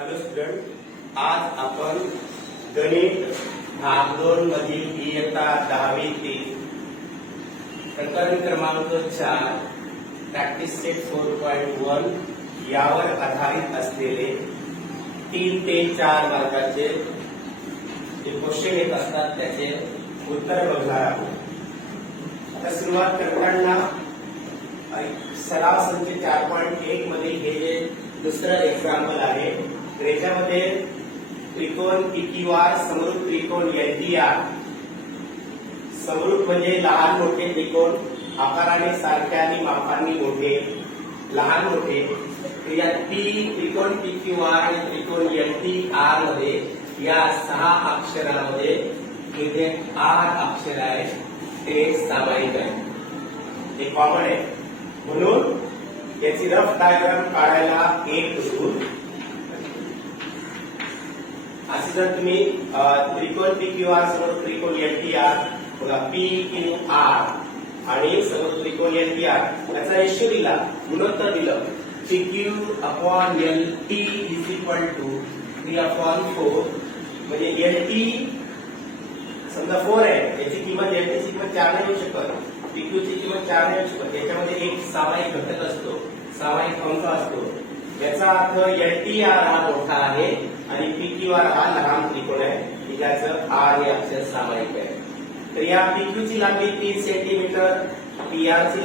Hello student, आज आपण गणित भाग 2 मधील इयत्ता 10वी प्रकरण क्रमांक 4 प्रॅक्टिस सेट 4.1 यावर आधारित असलेले 3 ते 4 मार्काचे जे क्वेश्चन येत असतात त्याचे उत्तर बघणार आहोत. आता सुरुवात करताना सराव संच 4.1 मध्ये हे जे दुसरं एक्झाम्पल आहे. त्याच्यामध्ये त्रिकोण PQR समरूप त्रिकोण LTR. समरूप म्हणजे लहान मोठे त्रिकोण, आकाराने सारखे आणि मापांनी मोठे, लहान मोठे. या त्रिकोण PQR आणि त्रिकोण LTR मध्ये या 6 अक्षरामध्ये इथे 8 अक्षर आहे ते सामायिक आहे, ते कॉमन आहे. म्हणून याची रफ डायग्राम काढायला एक उसूल. असे जर तुम्ही त्रिकोण PQR समोर त्रिकोण LTR बघा, PQR आणि समोर त्रिकोण LTR याचा रेशो दिला, गुणोत्तर दिलं. PQ/LT = 3/4. म्हणजे LT समजा 4 आहे, याची किंमत LT ची किंमत 4 नाही होऊ शकत, PQ ची किंमत 4 नाही होऊ शकत. याच्यामध्ये एक सामायिक घटक असतो, सामायिक अंक असतो. याचा अर्थ LTR हा मोठा आहे आणि PQR हा लहान त्रिकोण आहे, ज्याचं R हे अक्षर सामायिक आहे. तर या PQ ची लांबी 3 सेंटीमीटर, PR ची